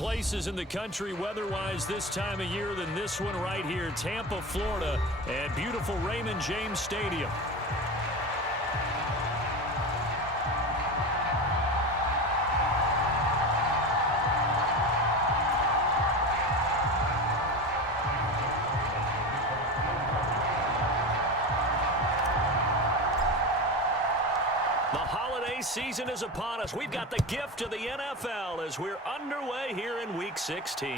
places in the country weather-wise this time of year than this one right here, Tampa, Florida, at beautiful Raymond James Stadium. Season is upon us. We've got the gift of the NFL as we're underway here in Week 16.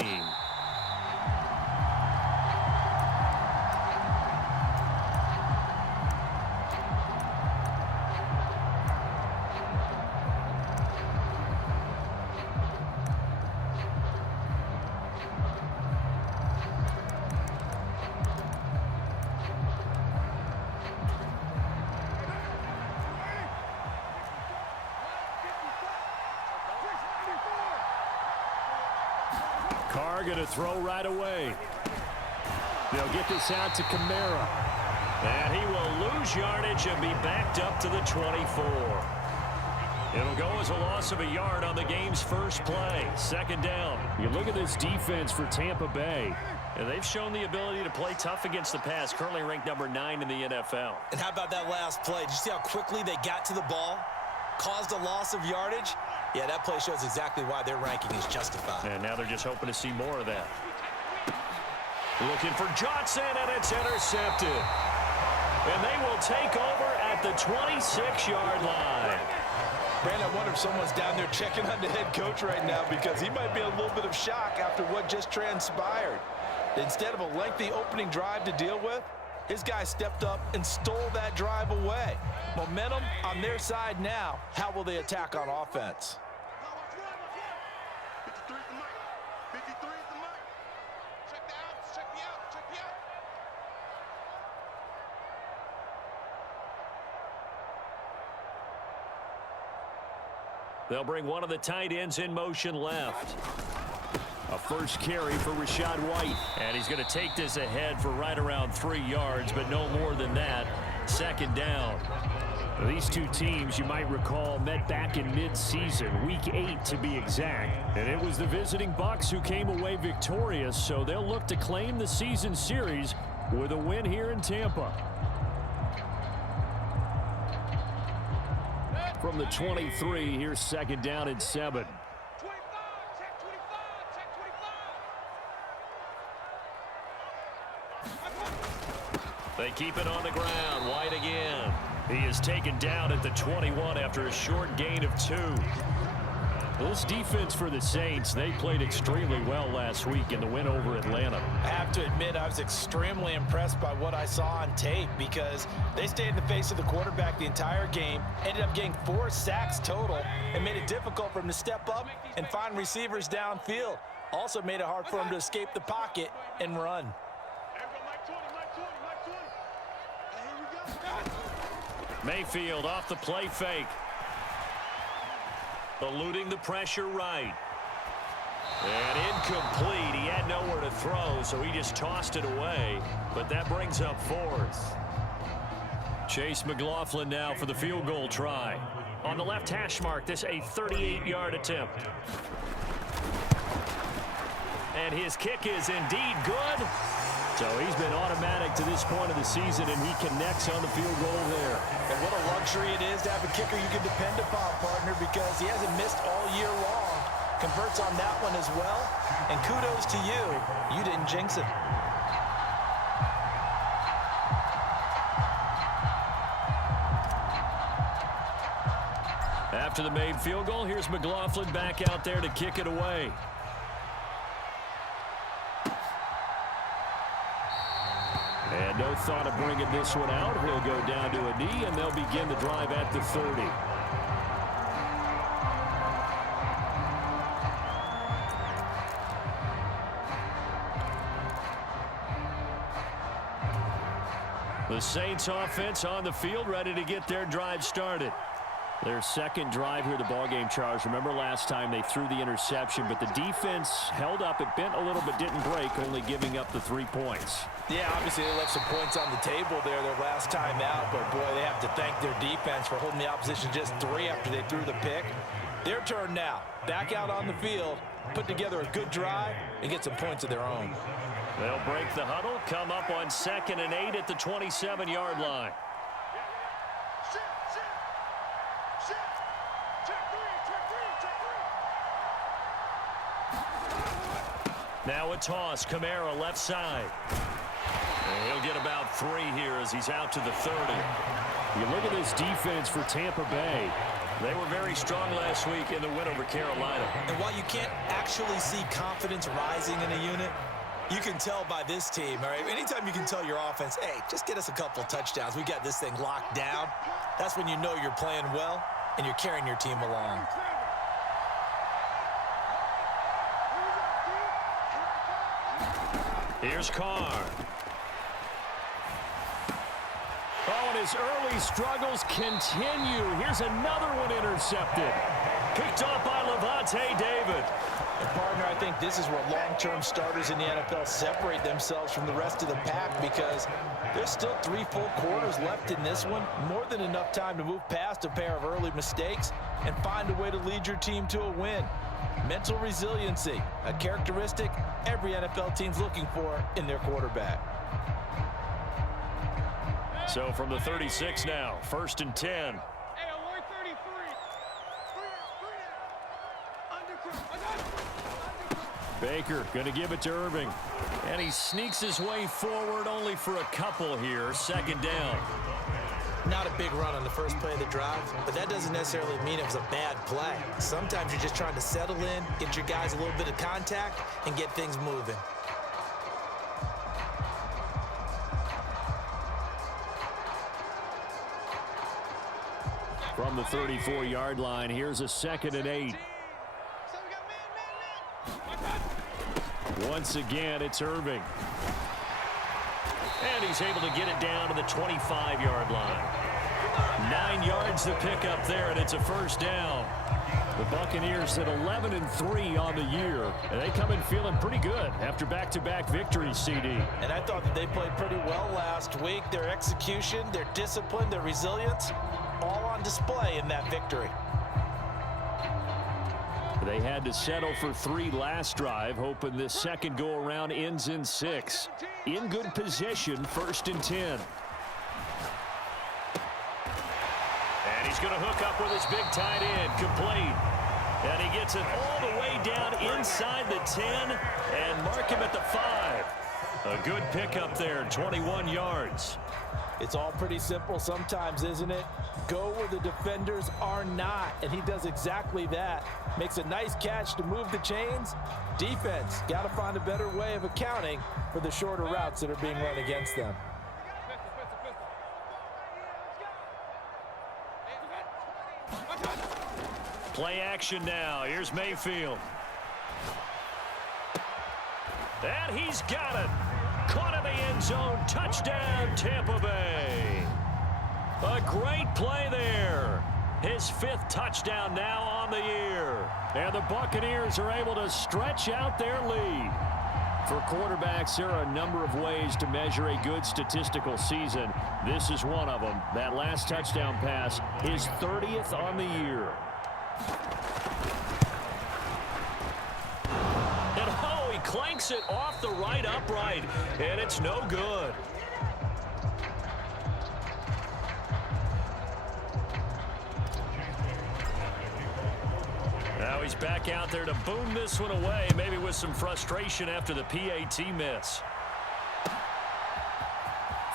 Carr going to throw right away. They'll get this out to Kamara. And he will lose yardage and be backed up to the 24. It'll go as a loss of a yard on the game's first play. Second down. You look at this defense for Tampa Bay. And they've shown the ability to play tough against the pass, currently ranked number 9 in the NFL. And how about that last play? Did you see how quickly they got to the ball? Caused a loss of yardage? Yeah, that play shows exactly why their ranking is justified. And now they're just hoping to see more of that. Looking for Johnson, and it's intercepted. And they will take over at the 26-yard line. Brandon, I wonder if someone's down there checking on the head coach right now because he might be in a little bit of shock after what just transpired. Instead of a lengthy opening drive to deal with, his guy stepped up and stole that drive away. Momentum on their side now. How will they attack on offense? They'll bring one of the tight ends in motion left. A first carry for Rachaad White. And he's going to take this ahead for right around 3 yards, but no more than that. Second down. These two teams, you might recall, met back in mid-season, Week 8 to be exact. And it was the visiting Bucs who came away victorious, so they'll look to claim the season series with a win here in Tampa. From the 23, here's second down and 7. They keep it on the ground. White again. He is taken down at the 21 after a short gain of 2. This defense for the Saints, they played extremely well last week in the win over Atlanta. I have to admit, I was extremely impressed by what I saw on tape because they stayed in the face of the quarterback the entire game, ended up getting 4 sacks total, and made it difficult for him to step up and find receivers downfield. Also made it hard for him to escape the pocket and run. Mayfield off the play fake. Eluding the pressure right. And incomplete. He had nowhere to throw, so he just tossed it away. But that brings up 4th. Chase McLaughlin now for the field goal try. On the left hash mark, this a 38-yard attempt. And his kick is indeed good. So he's been automatic to this point of the season, and he connects on the field goal there. And what a luxury it is to have a kicker you can depend upon, partner, because he hasn't missed all year long. Converts on that one as well. And kudos to you. You didn't jinx it. After the made field goal, here's McLaughlin back out there to kick it away. And no thought of bringing this one out. He'll go down to a knee, and they'll begin the drive at the 30. The Saints offense on the field, ready to get their drive started. Their second drive here, the ballgame, Charles. Remember last time they threw the interception, but the defense held up. It bent a little but didn't break, only giving up the 3 points. Yeah, obviously they left some points on the table there their last time out, but boy, they have to thank their defense for holding the opposition just 3 after they threw the pick. Their turn now. Back out on the field. put together a good drive, and get some points of their own. They'll break the huddle, come up on 2nd and 8 at the 27-yard line. Now a toss, Kamara left side. And he'll get about 3 here as he's out to the 30. You look at this defense for Tampa Bay. They were very strong last week in the win over Carolina. And while you can't actually see confidence rising in a unit, you can tell by this team, all right? Anytime you can tell your offense, hey, just get us a couple touchdowns. We got this thing locked down. That's when you know you're playing well and you're carrying your team along. Here's Carr. Oh, and his early struggles continue. Here's another one intercepted. Picked off by Levante David. And partner, I think this is where long-term starters in the NFL separate themselves from the rest of the pack, because there's still 3 full quarters left in this one. More than enough time to move past a pair of early mistakes and find a way to lead your team to a win. Mental resiliency, a characteristic every NFL team's looking for in their quarterback. So from the 36 now, 1st and 10. Baker going to give it to Irving. And he sneaks his way forward only for a couple here. 2nd down. Not a big run on the first play of the drive, but that doesn't necessarily mean it was a bad play. Sometimes you're just trying to settle in, get your guys a little bit of contact, and get things moving. From the 34-yard line, here's a 2nd and 8. Once again, it's Irving. And he's able to get it down to the 25-yard line. 9 yards to pick up there, and it's a 1st down. The Buccaneers at 11-3 on the year, and they come in feeling pretty good after back-to-back victories, CD. And I thought that they played pretty well last week. Their execution, their discipline, their resilience, all on display in that victory. They had to settle for 3 last drive, hoping this second go-around ends in 6. In good position, 1st and 10. And he's going to hook up with his big tight end, complete. And he gets it all the way down inside the 10 and mark him at the 5. A good pickup there, 21 yards. It's all pretty simple sometimes, isn't it? Go where the defenders are not, and he does exactly that. Makes a nice catch to move the chains. Defense got to find a better way of accounting for the shorter routes that are being run against them. Play action now. Here's Mayfield. And he's got it. Caught in the end zone. Touchdown, Tampa Bay. A great play there. His 5th touchdown now on the year. And the Buccaneers are able to stretch out their lead. For quarterbacks, there are a number of ways to measure a good statistical season. This is one of them. That last touchdown pass, his 30th on the year. And oh, he clanks it off the right upright, and it's no good. Now he's back out there to boom this one away, maybe with some frustration after the PAT miss.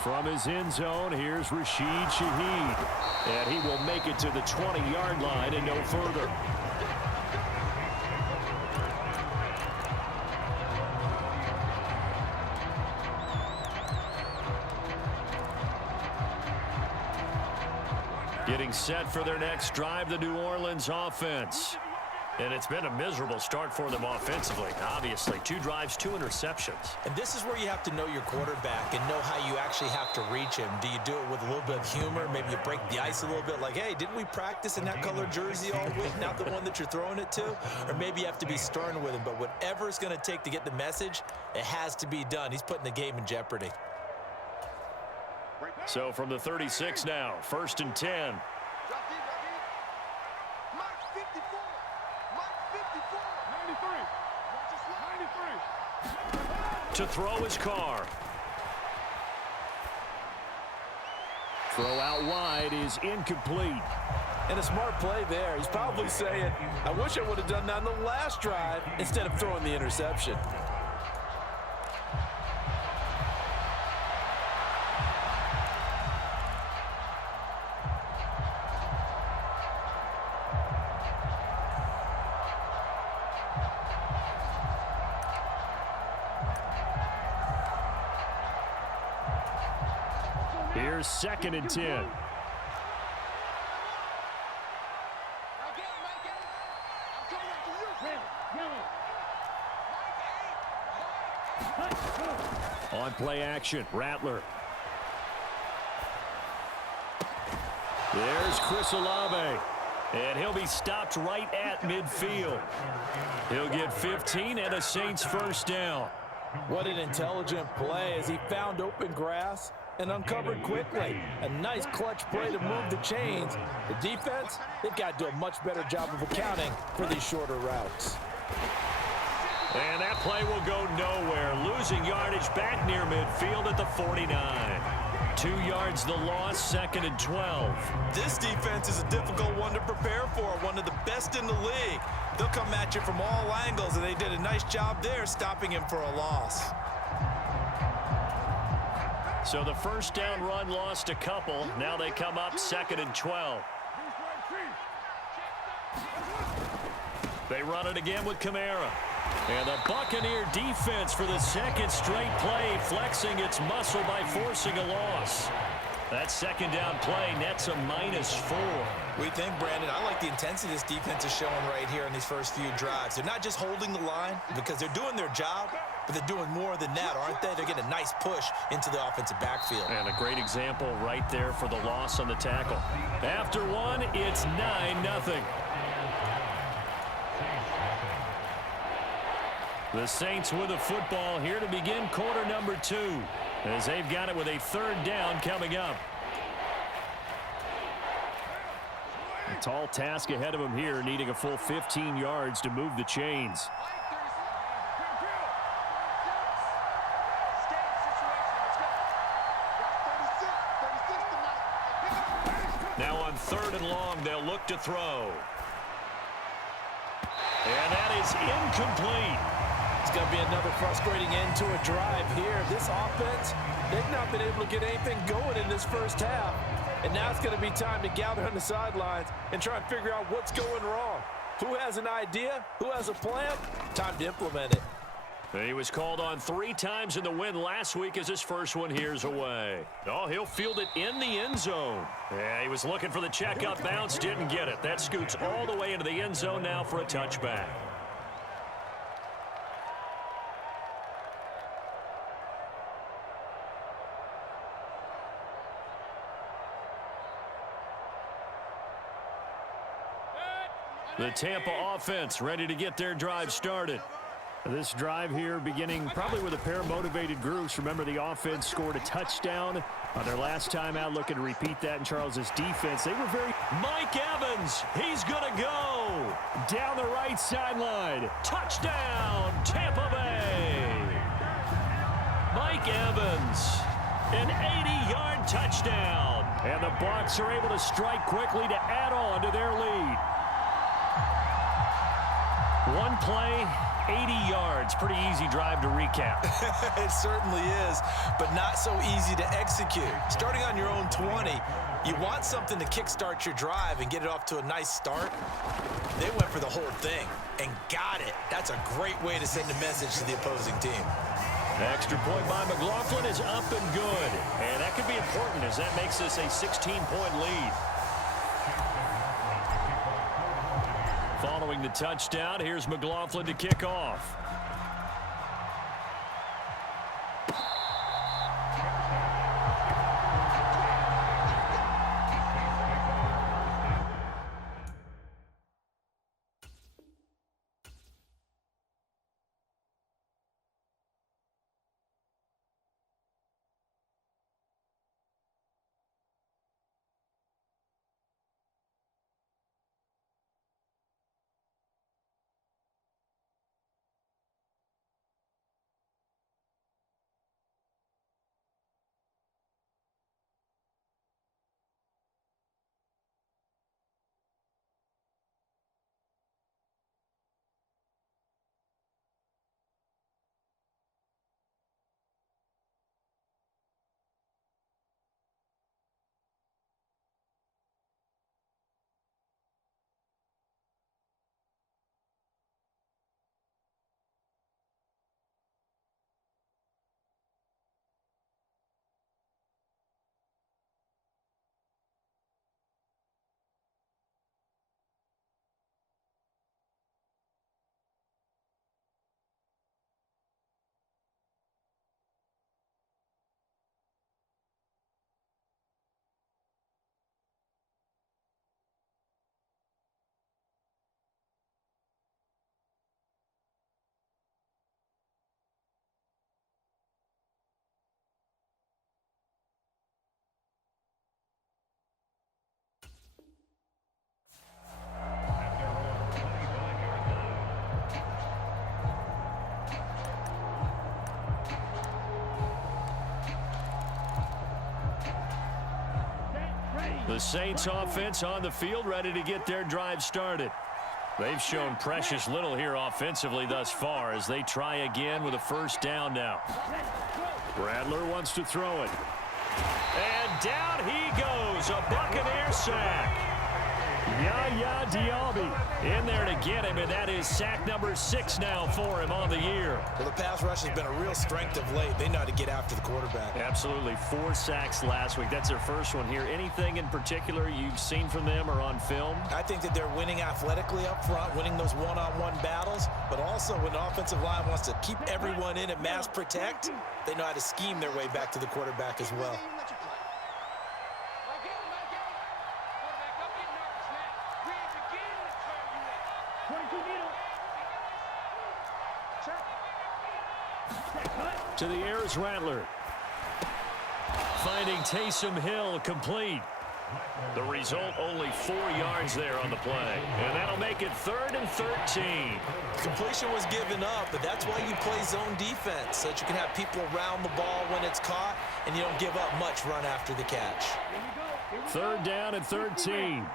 From his end zone, here's Rashid Shaheed. And he will make it to the 20-yard line and no further. Getting set for their next drive, the New Orleans offense. And it's been a miserable start for them offensively. Obviously, 2 drives, 2 interceptions. And this is where you have to know your quarterback and know how you actually have to reach him. Do you do it with a little bit of humor? Maybe you break the ice a little bit, like, hey, didn't we practice in that color jersey all week, not the one that you're throwing it to? Or maybe you have to be stern with him. But whatever it's going to take to get the message, it has to be done. He's putting the game in jeopardy. So from the 36 now, 1st and 10. To throw his car. Throw out wide is incomplete. And a smart play there. He's probably saying, I wish I would have done that on the last drive instead of throwing the interception. Here's 2nd and 10. On play action, Rattler. There's Chris Olave. And he'll be stopped right at midfield. He'll get 15 and a Saints first down. What an intelligent play as he found open grass and uncovered quickly. A nice clutch play to move the chains. The defense, they've got to do a much better job of accounting for these shorter routes. And that play will go nowhere. Losing yardage back near midfield at the 49. 2 yards the loss, 2nd and 12. This defense is a difficult one to prepare for, one of the best in the league. They'll come at you from all angles, and they did a nice job there stopping him for a loss. So the first down run lost a couple. Now they come up 2nd and 12. They run it again with Kamara. And the Buccaneer defense for the second straight play, flexing its muscle by forcing a loss. That second down play nets a -4. We think, Brandon, I like the intensity this defense is showing right here in these first few drives. They're not just holding the line because they're doing their job, but they're doing more than that, aren't they? They're getting a nice push into the offensive backfield. And a great example right there for the loss on the tackle. After one, it's 9-0. The Saints with the football here to begin quarter number 2, as they've got it with a 3rd down coming up. A tall task ahead of him here, needing a full 15 yards to move the chains. Now on 3rd and long, they'll look to throw. And that is incomplete. It's going to be another frustrating end to a drive here. This offense, they've not been able to get anything going in this first half. And now it's going to be time to gather on the sidelines and try and figure out what's going wrong. Who has an idea? Who has a plan? Time to implement it. He was called on 3 times in the win last week as his first one here's away. Oh, he'll field it in the end zone. Yeah, he was looking for the checkout bounce, didn't get it. That scoots all the way into the end zone now for a touchback. The Tampa offense ready to get their drive started. This drive here beginning probably with a pair of motivated groups. Remember, the offense scored a touchdown on their last time out, looking to repeat that in Charles's defense. They were very... Mike Evans, he's going to go. Down the right sideline. Touchdown, Tampa Bay. Mike Evans, an 80-yard touchdown. And the Bucs are able to strike quickly to add on to their lead. One play, 80 yards. Pretty easy drive to recap. It certainly is, but not so easy to execute. Starting on your own 20, you want something to kickstart your drive and get it off to a nice start. They went for the whole thing and got it. That's a great way to send a message to the opposing team. Extra point by McLaughlin is up and good. And that could be important as that makes this a 16-point lead. Following the touchdown, here's McLaughlin to kick off. The Saints offense on the field, ready to get their drive started. They've shown precious little here offensively thus far as they try again with a first down now. Rattler wants to throw it. And down he goes, a Buccaneer sack. Yaya Diaby in there to get him, and that is sack number 6 now for him on the year. Well, the pass rush has been a real strength of late. They know how to get after the quarterback. Absolutely. 4 sacks last week. That's their first one here. Anything in particular you've seen from them or on film? I think that they're winning athletically up front, winning those one-on-one battles, but also when the offensive line wants to keep everyone in and mass protect, they know how to scheme their way back to the quarterback as well. To the air is Rattler. Finding Taysom Hill complete. The result, only 4 yards there on the play. And that'll make it 3rd and 13. Completion was given up, but that's why you play zone defense, so that you can have people around the ball when it's caught, and you don't give up much run after the catch. 3rd down and 13.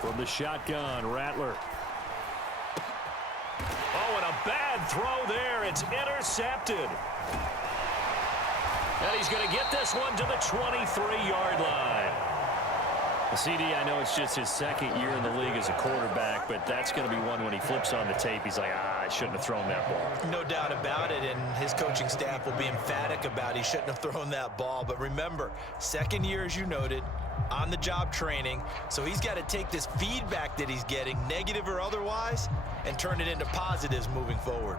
From the shotgun, Rattler. Oh, and a bad throw there. It's intercepted. And he's going to get this one to the 23-yard line. CD, I know it's just his 2nd year in the league as a quarterback, but that's going to be one when he flips on the tape. He's like, I shouldn't have thrown that ball. No doubt about it, and his coaching staff will be emphatic about he shouldn't have thrown that ball. But remember, 2nd year, as you noted, on-the-job training, so he's got to take this feedback that he's getting, negative or otherwise, and turn it into positives moving forward.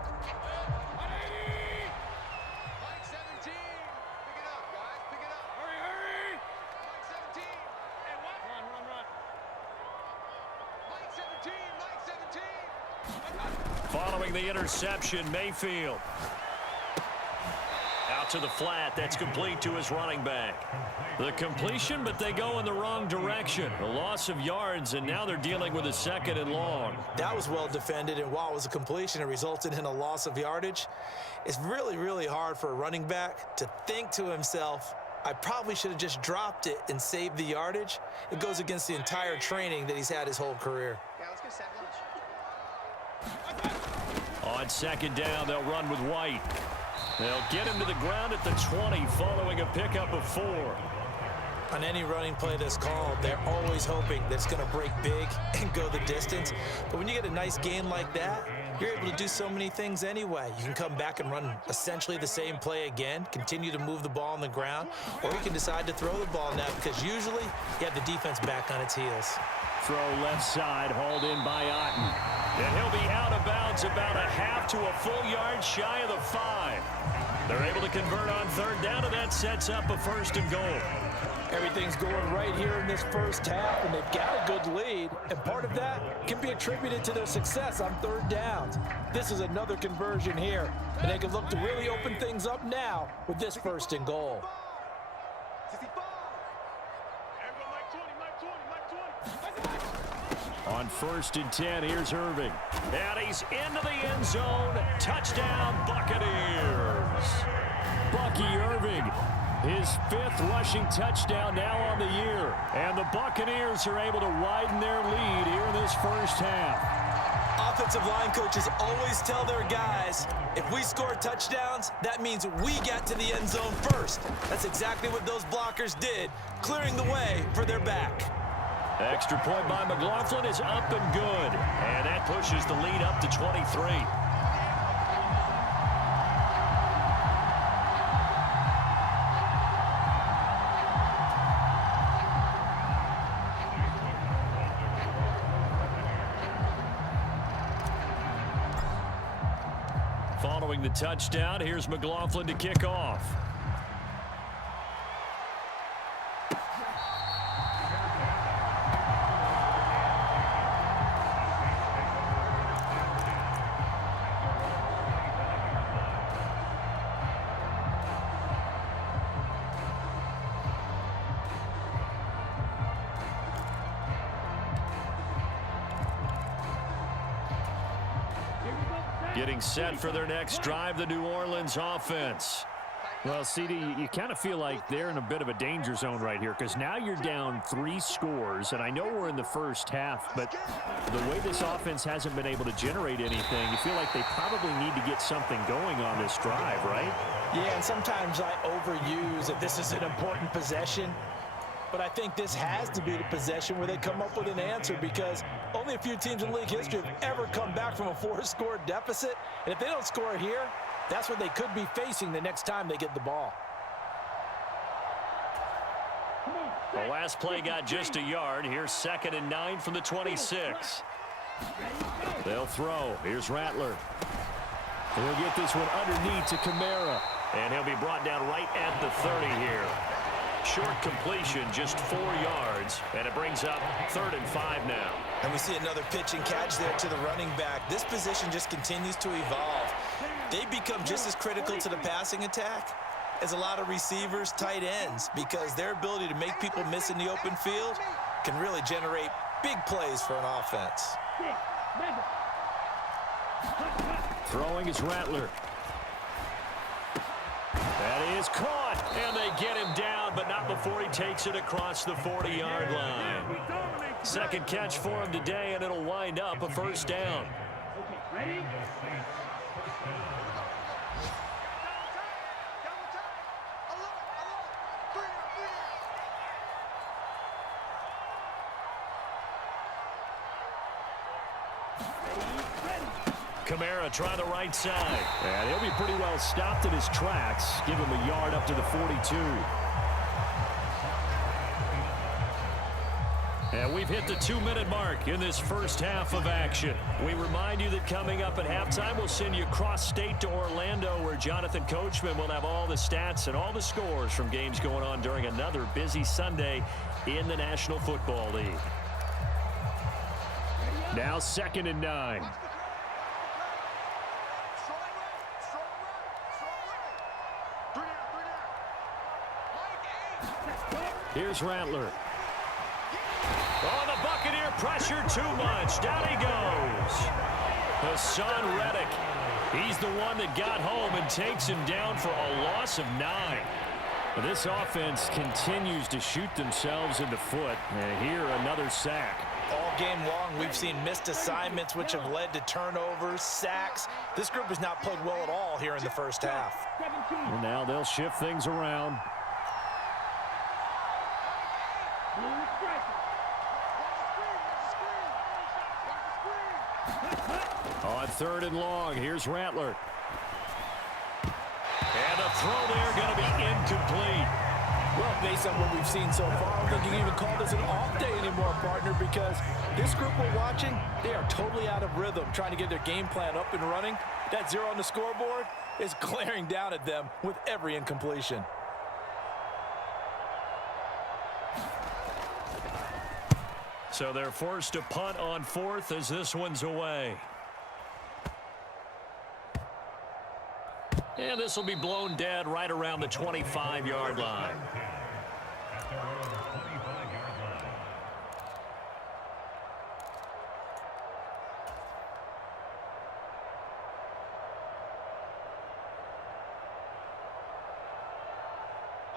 Following the interception, Mayfield. Out to the flat. That's complete to his running back. The completion, but they go in the wrong direction. A loss of yards, and now they're dealing with a 2nd and long. That was well defended, and while it was a completion, it resulted in a loss of yardage. It's really, really hard for a running back to think to himself, I probably should have just dropped it and saved the yardage. It goes against the entire training that he's had his whole career. Yeah, let's get set lunch. On 2nd down, they'll run with White. They'll get him to the ground at the 20 following a pickup of 4. On any running play that's called, they're always hoping that it's going to break big and go the distance. But when you get a nice gain like that, you're able to do so many things anyway. You can come back and run essentially the same play again, continue to move the ball on the ground, or you can decide to throw the ball now because usually you have the defense back on its heels. Throw left side, hauled in by Otten. And he'll be out of bounds about a half to a full yard shy of the 5. They're able to convert on 3rd down, and that sets up a 1st and goal. Everything's going right here in this first half, and they've got a good lead. And part of that can be attributed to their success on 3rd downs. This is another conversion here, and they can look to really open things up now with this 1st and goal. On 1st and 10, here's Irving. And he's into the end zone. Touchdown, Buccaneers. Bucky Irving, his 5th rushing touchdown now on the year. And the Buccaneers are able to widen their lead here in this first half. Offensive line coaches always tell their guys, if we score touchdowns, that means we got to the end zone first. That's exactly what those blockers did, clearing the way for their back. Extra point by McLaughlin is up and good. And that pushes the lead up to 23. Following the touchdown, here's McLaughlin to kick off. Getting set for their next drive, the New Orleans offense. Well, CD, you kind of feel like they're in a bit of a danger zone right here because now you're down 3 scores, and I know we're in the first half, but the way this offense hasn't been able to generate anything, you feel like they probably need to get something going on this drive, right? Yeah, and sometimes I overuse that this is an important possession, but I think this has to be the possession where they come up with an answer because only a few teams in league history have ever come back from a 4-score deficit, and if they don't score here, that's what they could be facing the next time they get the ball. The last play got just a yard. Here's 2nd and 9 from the 26. They'll throw. Here's Rattler. He'll get this one underneath to Kamara. And he'll be brought down right at the 30 here. Short completion, just 4 yards, and it brings up 3rd and 5 now. And we see another pitch and catch there to the running back. This position just continues to evolve. They become just as critical to the passing attack as a lot of receivers, tight ends, because their ability to make people miss in the open field can really generate big plays for an offense. Throwing is Rattler. That is caught, and they get him down, but not before he takes it across the 40-yard line. 2nd catch for him today, and it'll wind up a 1st down. Ready? Kamara try the right side. And he'll be pretty well stopped in his tracks. Give him a yard up to the 42. And we've hit the 2-minute mark in this first half of action. We remind you that coming up at halftime, we'll send you cross-state to Orlando, where Jonathan Coachman will have all the stats and all the scores from games going on during another busy Sunday in the National Football League. Now 2nd and 9. Here's Rattler. Oh, the Buccaneer pressure too much. Down he goes. Hassan Reddick. He's the one that got home and takes him down for a loss of 9. This offense continues to shoot themselves in the foot. And here, another sack. All game long, we've seen missed assignments, which have led to turnovers, sacks. This group has not played well at all here in the first half. And now they'll shift things around. On 3rd and long, here's Rattler. And the throw there going to be incomplete. Well, based on what we've seen so far, I don't think you can even call this an off day anymore, partner, because this group we're watching, they are totally out of rhythm, trying to get their game plan up and running. That 0 on the scoreboard is glaring down at them with every incompletion. So they're forced to punt on 4th as this one's away. And this will be blown dead right around the 25-yard line.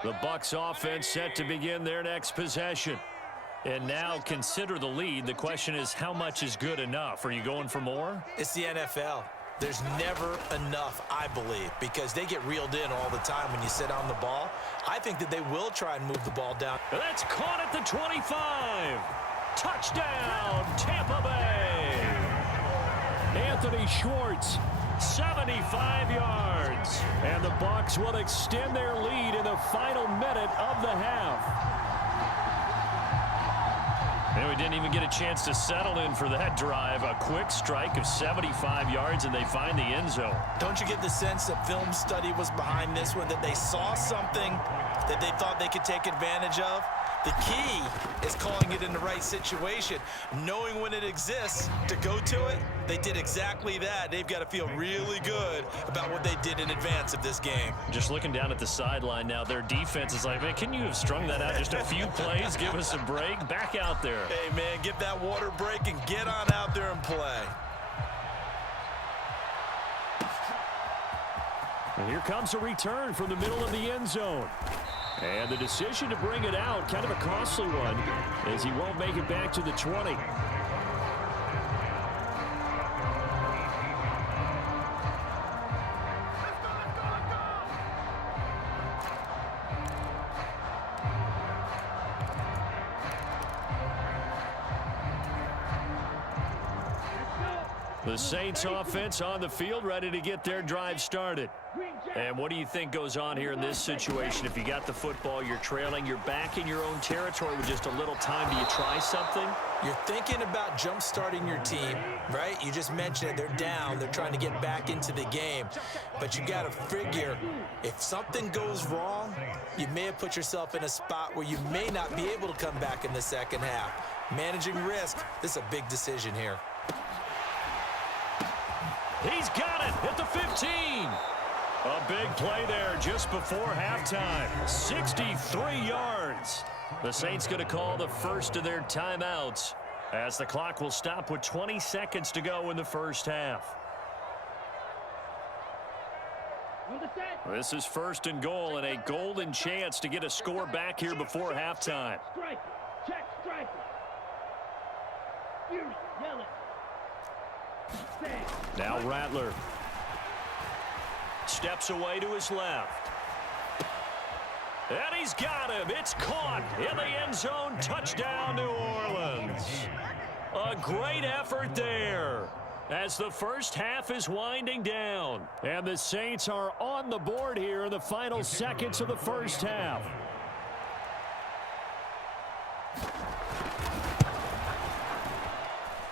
The Bucs offense set to begin their next possession. And now consider the lead. The question is, how much is good enough? Are you going for more? It's the NFL. There's never enough, I believe, because they get reeled in all the time when you sit on the ball. I think that they will try and move the ball down. That's caught at the 25. Touchdown, Tampa Bay. Anthony Schwartz, 75 yards. and the Bucs will extend their lead in the final minute of the half. And we didn't even get a chance to settle in for that drive. A quick strike of 75 yards, and they find the end zone. Don't you get the sense that film study was behind this one, that they saw something that they thought they could take advantage of? The key is calling it in the right situation, knowing when it exists to go to it. They did exactly that. They've got to feel really good about what they did in advance of this game. Just looking down at the sideline now, their defense is like, man, can you have strung that out just a few plays? Give us a break. Back out there. Hey, man, give that water break and get on out there and play. And here comes a return from the middle of the end zone. And the decision to bring it out, kind of a costly one, as he won't make it back to the 20. The Saints offense on the field, ready to get their drive started. And what do you think goes on here in this situation? If you got the football, you're trailing, you're back in your own territory with just a little time. Do you try something? You're thinking about jump-starting your team, right? You just mentioned it. They're down. They're trying to get back into the game. But you got to figure, if something goes wrong, you may have put yourself in a spot where you may not be able to come back in the second half. Managing risk, this is a big decision here. He's got it at the 15. A big play there just before halftime. 63 yards. The Saints going to call the first of their timeouts as the clock will stop with 20 seconds to go in the first half. This is first and goal and a golden chance to get a score back here before halftime. Check striker. Fury, yell it. Now Rattler steps away to his left. And he's got him. It's caught in the end zone. Touchdown, New Orleans. A great effort there as the first half is winding down. And the Saints are on the board here in the final seconds of the first half.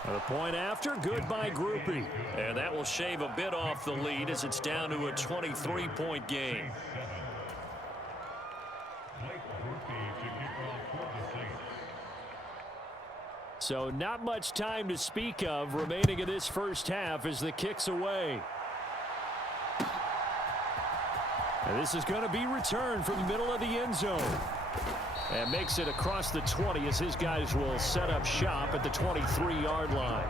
The point after, good by Groupie. And that will shave a bit off the lead as it's down to a 23-point game. So not much time to speak of remaining in this first half as the kick's away. And this is going to be returned from the middle of the end zone. And makes it across the 20 as his guys will set up shop at the 23-yard line.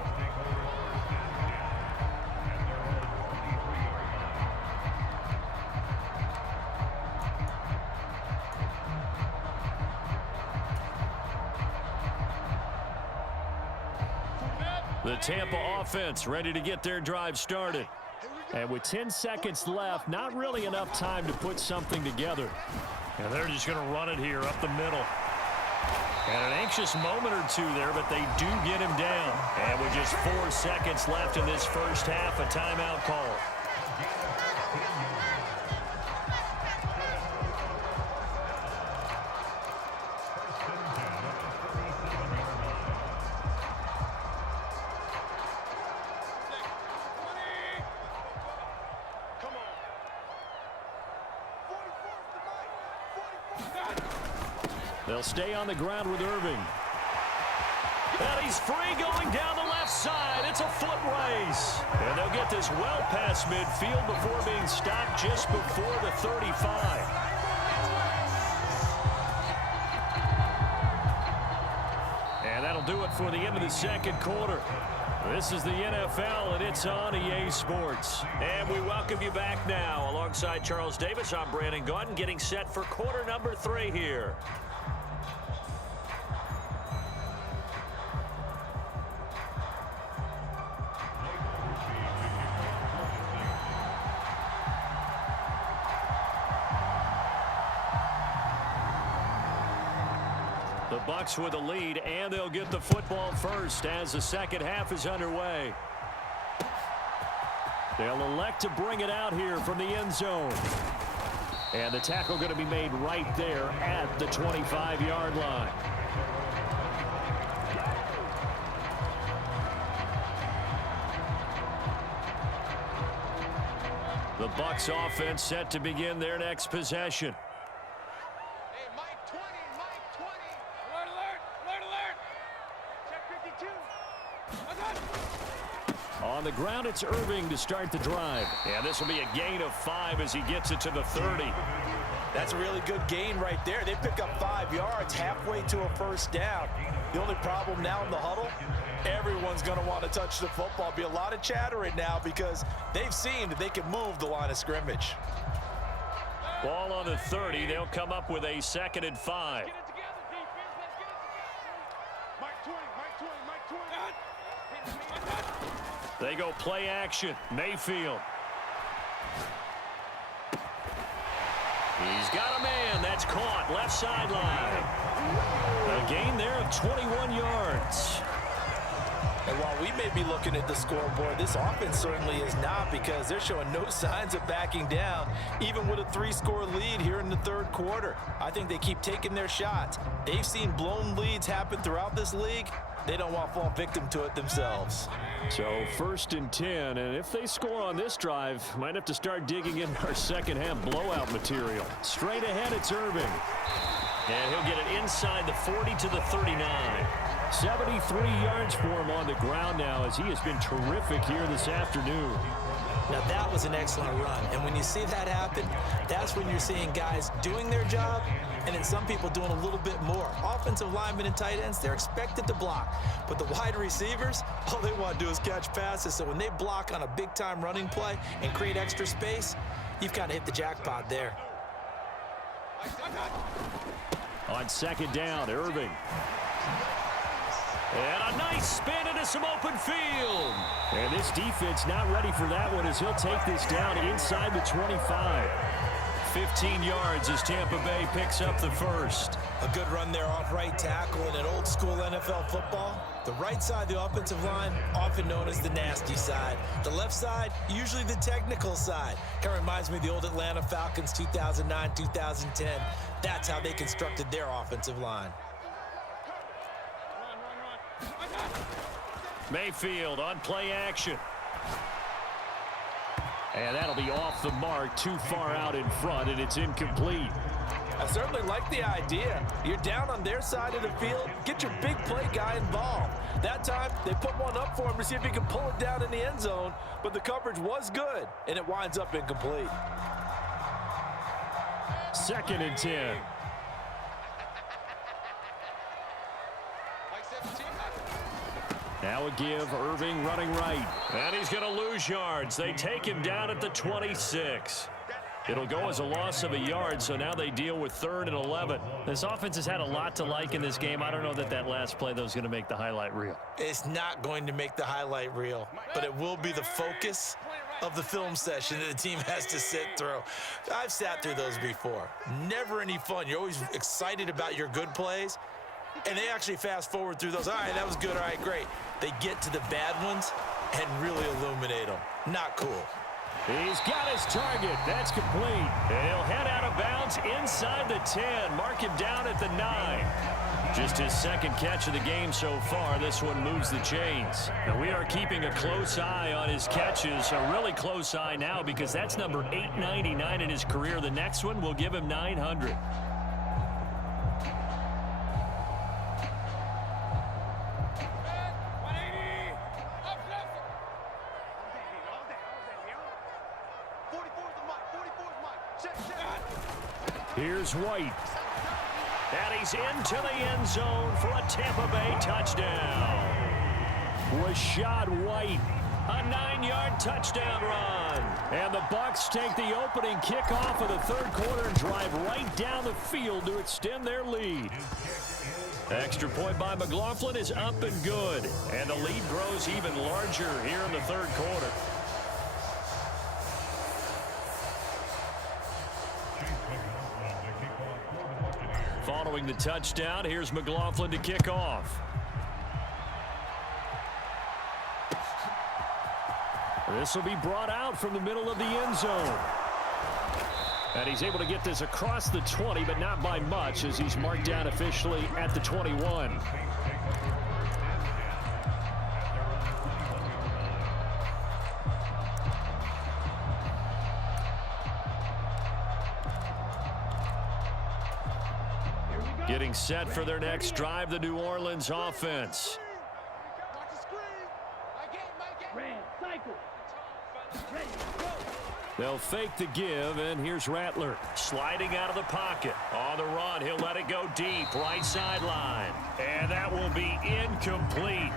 The Tampa offense ready to get their drive started. And with 10 seconds left, not really enough time to put something together. And they're just going to run it here up the middle. And an anxious moment or two there, but they do get him down. And with just 4 seconds left in this first half, a timeout call. They'll stay on the ground with Irving. And he's free going down the left side. It's a foot race. And they'll get this well past midfield before being stopped just before the 35. And that'll do it for the end of the second quarter. This is the NFL, and it's on EA Sports. And we welcome you back now. Alongside Charles Davis, I'm Brandon Gaudin, getting set for quarter number 3 here. The Bucs with a lead, and they'll get the football first as the second half is underway. They'll elect to bring it out here from the end zone. And the tackle going to be made right there at the 25-yard line. The Bucs offense set to begin their next possession. On the ground, it's Irving to start the drive. And this will be a gain of 5 as he gets it to the 30. That's a really good gain right there. They pick up 5 yards halfway to a first down. The only problem now in the huddle, everyone everyone's going to want to touch the football. Be a lot of chatter right now because they've seen that they can move the line of scrimmage. Ball on the 30. They'll come up with a 2nd and 5. They go play action. Mayfield. He's got a man. That's caught. Left sideline. A gain there of 21 yards. And while we may be looking at the scoreboard, this offense certainly is not, because they're showing no signs of backing down, even with a 3-score lead here in the third quarter. I think they keep taking their shots. They've seen blown leads happen throughout this league. They don't want to fall victim to it themselves. So 1st and 10, and if they score on this drive, might have to start digging in our second-half blowout material. Straight ahead, it's Irving. And he'll get it inside the 40 to the 39. 73 yards for him on the ground now, as he has been terrific here this afternoon. Now, that was an excellent run. And when you see that happen, that's when you're seeing guys doing their job and then some people doing a little bit more. Offensive linemen and tight ends, they're expected to block. But the wide receivers, all they want to do is catch passes. So when they block on a big-time running play and create extra space, you've kind of hit the jackpot there. On 2nd down, Irving. And a nice spin into some open field. And this defense not ready for that one, as he'll take this down inside the 25. 15 yards as Tampa Bay picks up the first. A good run there off right tackle in an old-school NFL football. The right side of the offensive line, often known as the nasty side. The left side, usually the technical side. Kind of reminds me of the old Atlanta Falcons 2009, 2010. That's how they constructed their offensive line. Mayfield on play action. And that'll be off the mark, too far out in front, and it's incomplete. I certainly like the idea. You're down on their side of the field. Get your big play guy involved. That time, they put one up for him to see if he can pull it down in the end zone, but the coverage was good, and it winds up incomplete. 2nd and 10. Now a give, Irving running right. And he's going to lose yards. They take him down at the 26. It'll go as a loss of a yard, so now they deal with 3rd and 11. This offense has had a lot to like in this game. I don't know that last play, though, is going to make the highlight reel. It's not going to make the highlight reel, but it will be the focus of the film session that the team has to sit through. I've sat through those before. Never any fun. You're always excited about your good plays, and they actually fast forward through those. All right, that was good. All right, great. They get to the bad ones and really illuminate them. Not cool. He's got his target. That's complete. And he'll head out of bounds inside the 10. Mark him down at the 9. Just his 2nd catch of the game so far. This one moves the chains. And we are keeping a close eye on his catches. A really close eye now, because that's number 899 in his career. The next one will give him 900. Here's White. And he's into the end zone for a Tampa Bay touchdown. Rashad White. A 9-yard touchdown run. And the Bucs take the opening kickoff of the third quarter and drive right down the field to extend their lead. Extra point by McLaughlin is up and good. And the lead grows even larger here in the third quarter. Following the touchdown, here's McLaughlin to kick off. This will be brought out from the middle of the end zone. And he's able to get this across the 20, but not by much, as he's marked down officially at the 21. Getting set for their next drive, the New Orleans offense. They'll fake the give, and here's Rattler. Sliding out of the pocket. On the run, he'll let it go deep, right sideline. And that will be incomplete.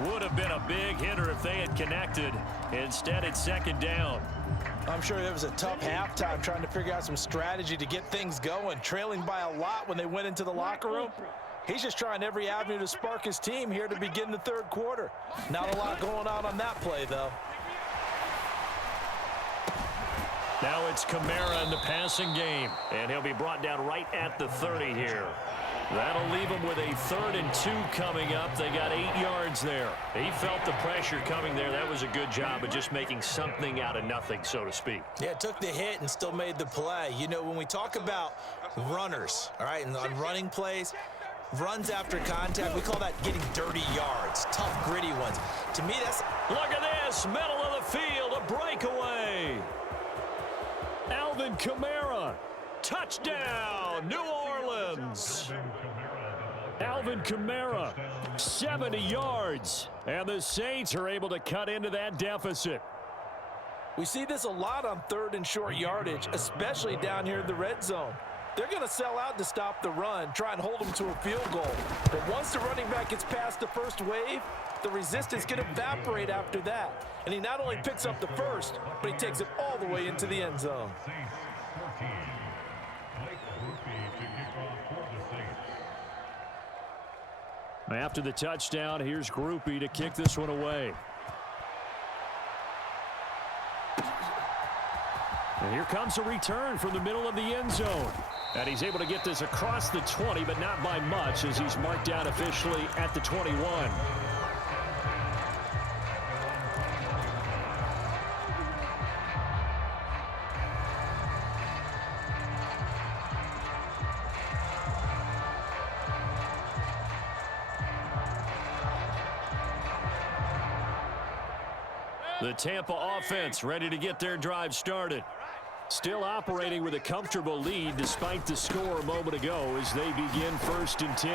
Would have been a big hitter if they had connected. Instead, it's second down. I'm sure it was a tough halftime trying to figure out some strategy to get things going, trailing by a lot when they went into the locker room. He's just trying every avenue to spark his team here to begin the third quarter. Not a lot going on that play, though. Now it's Kamara in the passing game, and he'll be brought down right at the 30 here. That'll leave him with a 3rd and 2 coming up. They got 8 yards there. He felt the pressure coming there. That was a good job of just making something out of nothing, so to speak. Yeah, took the hit and still made the play. You know, when we talk about runners, all right, and on running plays, runs after contact, we call that getting dirty yards, tough, gritty ones. To me, that's... Look at this, middle of the field, a breakaway. Alvin Kamara, touchdown, New Orleans. Alvin Kamara, 70 yards. And the Saints are able to cut into that deficit. We see this a lot on 3rd and short yardage, especially down here in the red zone. They're going to sell out to stop the run, try and hold them to a field goal. But once the running back gets past the first wave, the resistance can evaporate after that. And he not only picks up the first, but he takes it all the way into the end zone. After the touchdown, here's Groupie to kick this one away. And here comes a return from the middle of the end zone. And he's able to get this across the 20, but not by much, as he's marked down officially at the 21. The Tampa offense ready to get their drive started. Still operating with a comfortable lead despite the score a moment ago as they begin 1st and 10.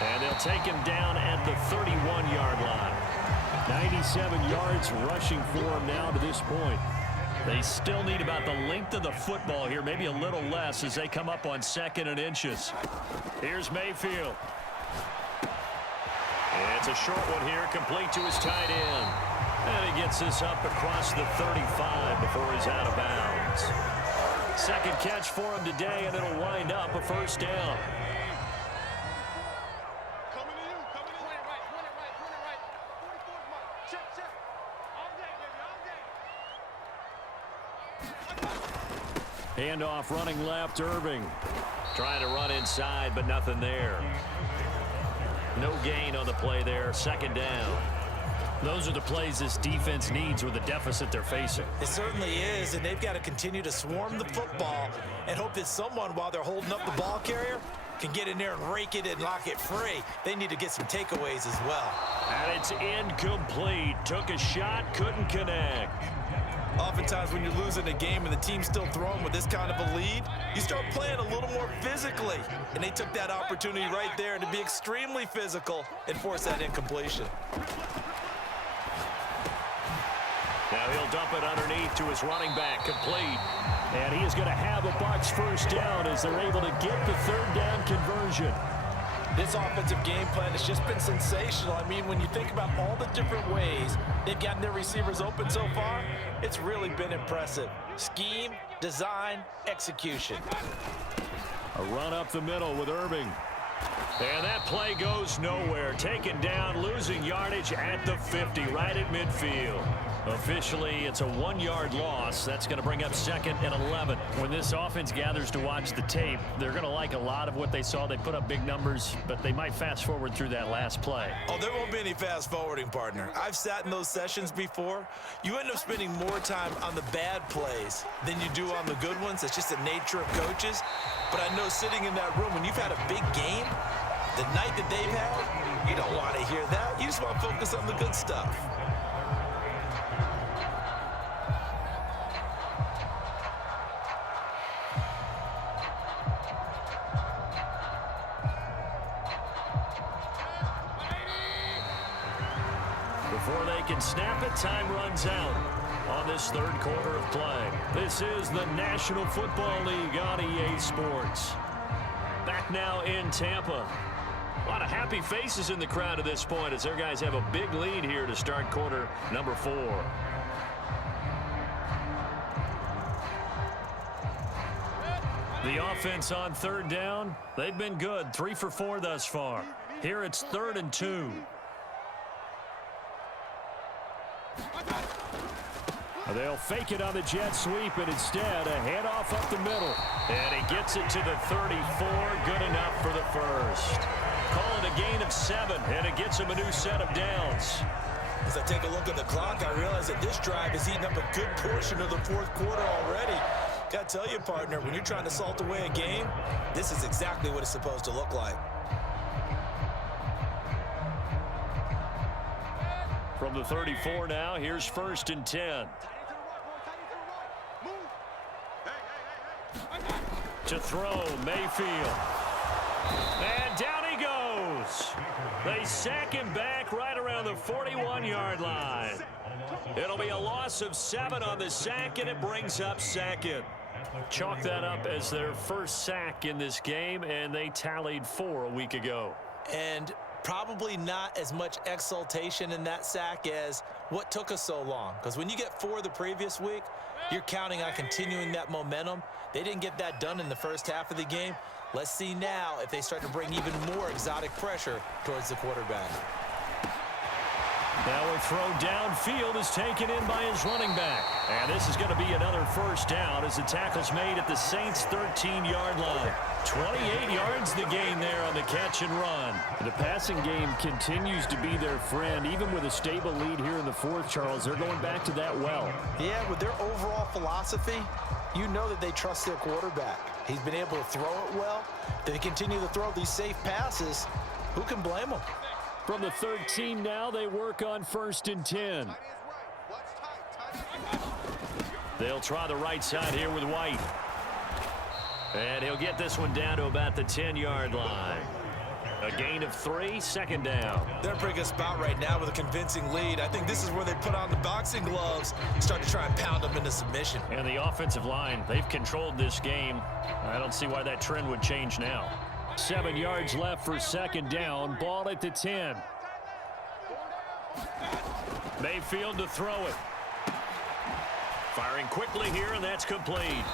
And they'll take him down at the 31-yard line. 97 yards rushing for him now to this point. They still need about the length of the football here, maybe a little less as they come up on 2nd and inches. Here's Mayfield. It's a short one here, complete to his tight end. And he gets this up across the 35 before he's out of bounds. 2nd catch for him today, and it'll wind up a 1st down. Coming to you, coming to you. Run it right. 44's mark. Check. All day, baby, all day. Handoff running left, Irving. Trying to run inside, but nothing there. No gain on the play there, 2nd down. Those are the plays this defense needs with the deficit they're facing. It certainly is, and they've got to continue to swarm the football and hope that someone, while they're holding up the ball carrier, can get in there and rake it and lock it free. They need to get some takeaways as well. And it's incomplete. Took a shot, couldn't connect. Oftentimes when you're losing a game and the team's still throwing with this kind of a lead, you start playing a little more physically. And they took that opportunity right there to be extremely physical and force that incompletion. Now he'll dump it underneath to his running back, complete. And he is going to have a Bucs 1st down as they're able to get the 3rd down conversion. This offensive game plan has just been sensational. I mean, when you think about all the different ways they've gotten their receivers open so far, it's really been impressive. Scheme, design, execution. A run up the middle with Irving. And that play goes nowhere. Taken down, losing yardage at the 50, right at midfield. Officially, it's a 1-yard loss. That's going to bring up 2nd and 11. When this offense gathers to watch the tape, they're going to like a lot of what they saw. They put up big numbers, but they might fast forward through that last play. Oh, there won't be any fast forwarding, partner. I've sat in those sessions before. You end up spending more time on the bad plays than you do on the good ones. It's just the nature of coaches. But I know sitting in that room, when you've had a big game, the night that they've had, you don't want to hear that. You just want to focus on the good stuff. Before they can snap it, time runs out on this 3rd quarter of play. This is the National Football League on EA Sports. Back now in Tampa. A lot of happy faces in the crowd at this point as their guys have a big lead here to start quarter number 4. The offense on third down, they've been good. 3 for 4 thus far. Here it's 3rd and 2. They'll fake it on the jet sweep, and instead a handoff up the middle. And he gets it to the 34. Good enough for the first. Call it a gain of 7, and it gets him a new set of downs. As I take a look at the clock, I realize that this drive has eaten up a good portion of the fourth quarter already. Got to tell you, partner, when you're trying to salt away a game, this is exactly what it's supposed to look like. From the 34 now, here's 1st and 10. To throw, Mayfield. And down he goes. They sack him back right around the 41-yard line. It'll be a loss of 7 on the sack, and it brings up 2nd. Chalk that up as their first sack in this game, and they tallied 4 a week ago. And probably not as much exultation in that sack as what took us so long. Because when you get 4 the previous week, you're counting on continuing that momentum. They didn't get that done in the first half of the game. Let's see now if they start to bring even more exotic pressure towards the quarterback. Now a throw downfield is taken in by his running back. And this is going to be another first down as the tackle's made at the Saints' 13-yard line. 28 yards the gain there on the catch and run. The passing game continues to be their friend. Even with a stable lead here in the fourth, Charles, they're going back to that well. Yeah, with their overall philosophy, you know that they trust their quarterback. He's been able to throw it well. They continue to throw these safe passes. Who can blame them? From the 13 now, they work on 1st and 10. They'll try the right side here with White. And he'll get this one down to about the 10-yard line. A gain of 3, 2nd down. They're in a pretty good spot right now with a convincing lead. I think this is where they put on the boxing gloves, start to try and pound them into submission. And the offensive line, they've controlled this game. I don't see why that trend would change now. 7 yards left for 2nd down. Ball at the 10. Mayfield to throw it. Firing quickly here, and that's complete.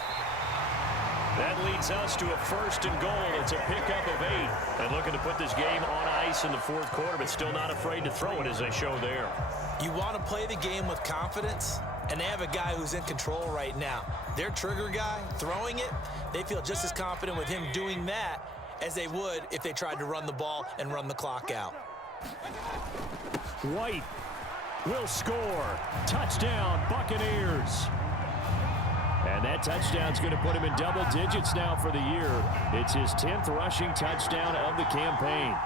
That leads us to a 1st and goal. It's a pickup of 8. And looking to put this game on ice in the fourth quarter, but still not afraid to throw it as they show there. You want to play the game with confidence, and they have a guy who's in control right now. Their trigger guy, throwing it, they feel just as confident with him doing that as they would if they tried to run the ball and run the clock out. White will score. Touchdown, Buccaneers. And that touchdown's going to put him in double digits now for the year. It's his 10th rushing touchdown of the campaign.